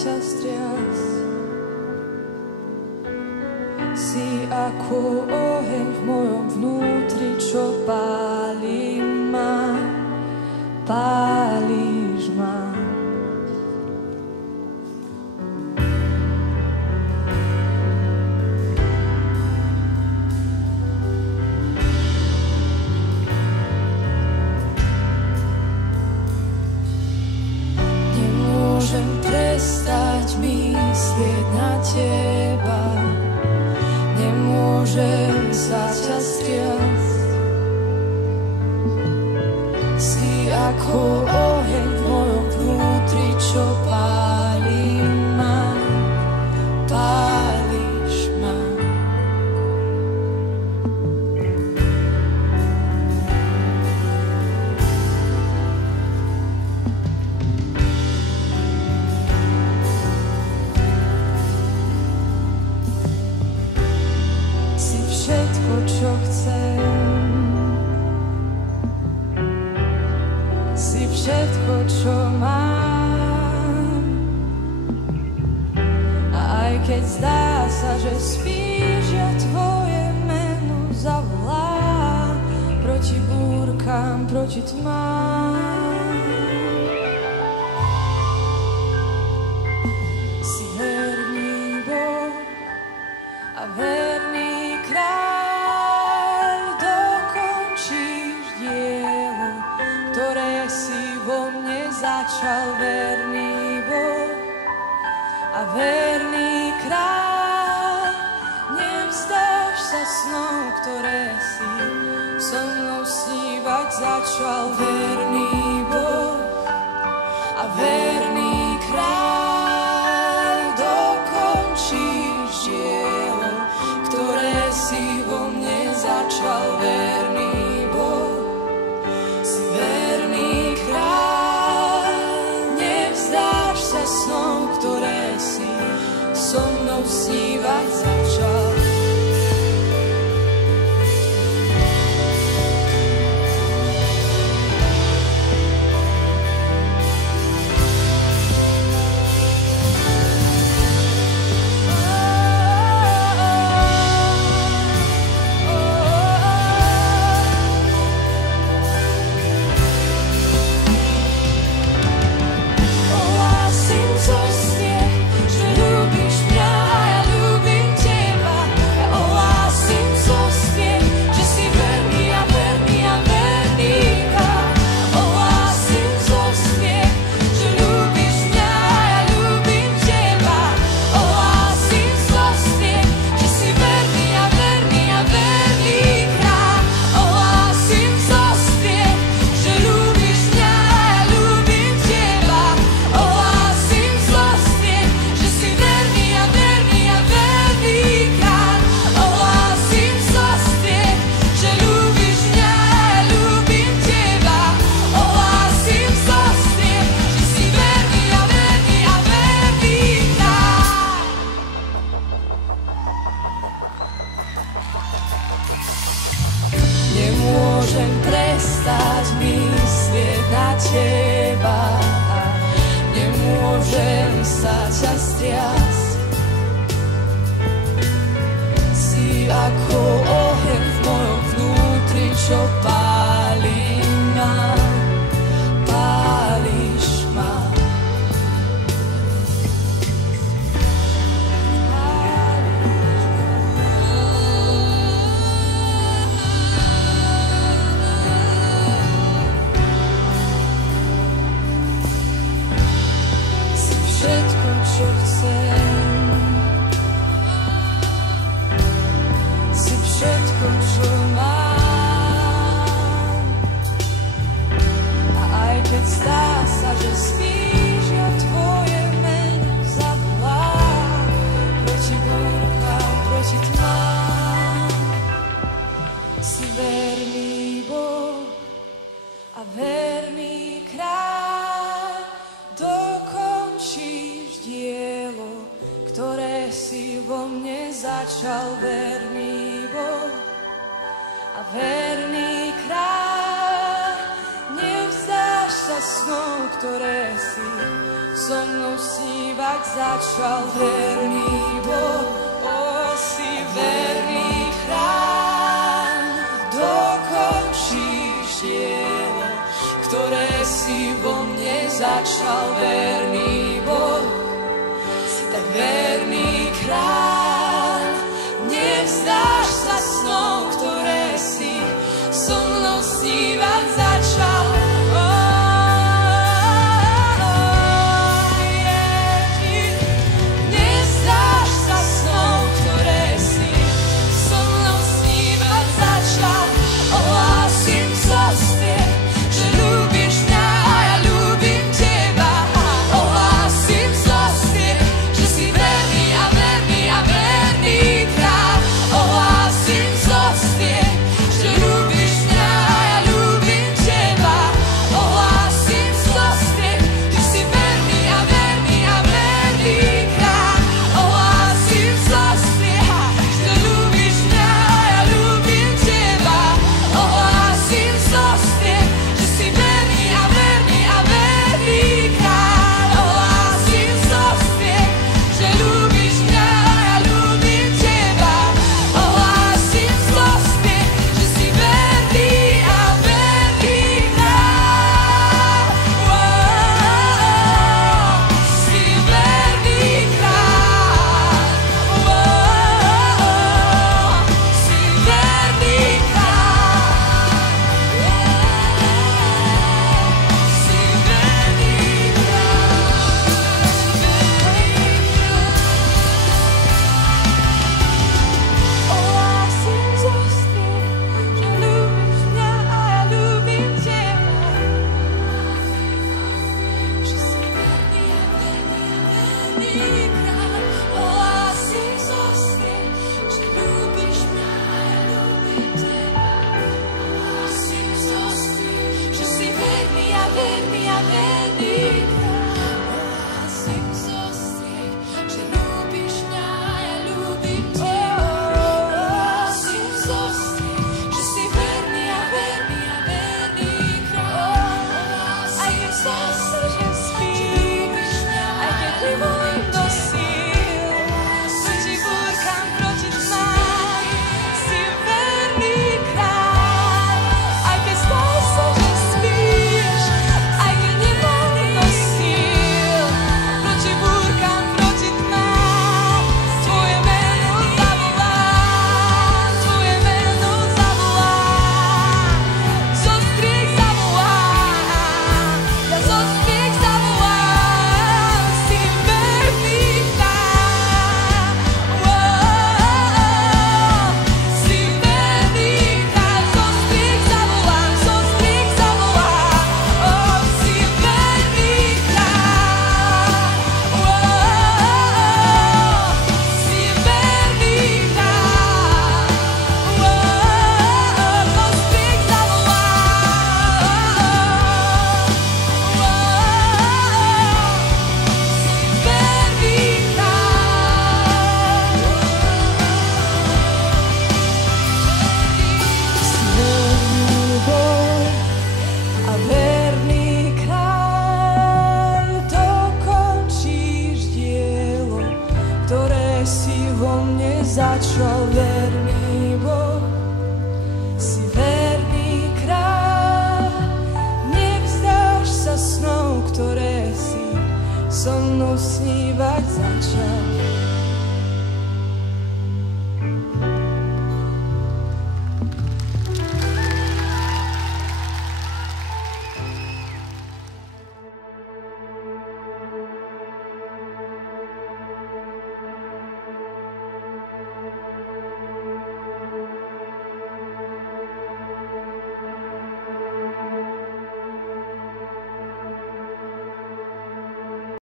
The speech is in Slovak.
ťa striasť. Si ako oheň v mojom vnútri, čo pálí ma, pálíš ma. Nemôžem prestať myslieť na teba, nemôžem sa ťa striasť. Si ako oheň v mojom vnútri, čo pálí ma, pálíš ma. Si všetko, čo chcem, si všetko, čo mám. A aj keď zdá sa, že spíš, ja tvoje meno zavolám proti búrkam, proti tmám. Si verný Boh a verný kráľ, dokončíš dielo, ktoré si vo mne začal. Verný Boh a verný kráľ, nevzdáš sa snou, ktoré si so mnou snívať začal. Verný Boh a verný kráľ, dokončíš dielo, ktoré si vo mne začal. Verný Boh, si verný kráľ, nevzdáš sa snou, ktoré si so mnou snívať začal. Ohlásim zo smiech, že ľúbiš mňa a ja ľúbim teba. Ja ohlásim zo smiech, že si verný a verný a verný Kráľ. Ohlásim zo smiech, že ľúbiš mňa a ja ľúbim teba. Ohlásim zo smiech, že si verný a verný a verný Kráľ. Ohlásim zo smiech, že ľúbiš mňa a ja ľúbim teba. Ohlásim zo smiech, že si verný a verný a verný Kráľ. Ohlásim zo smiech, že ľúbiš mňa a ja ľúbim teba. Ohlásim zo smiech, že si verný a verný a verný Kráľ. Nemôžem prestať myslieť na teba, nemôžem sa ťa striasť. Si ako oheň v mojom vnútri, čo pálí ma, pálíš ma. Si všetko, čo chcem, si všetko, čo mám. A aj keď zdá sa, že spíš, ja tvoje meno zavolám proti búrkam, proti tmám. Si verný Boh a verný kráľ, dokončíš dielo, ktoré si vo mne začal. Verný Boh a verný kráľ, nevzdáš sa snou, ktoré si so so mnou snívať začal. Verný Boh, si verný chrám, dokončíš dielo, ktoré si vo mne začal. Verný Boh, si tak verný kráľ, nevzdáš sa snou, ktoré si so mnou snívať začal. so mnou snívať začal.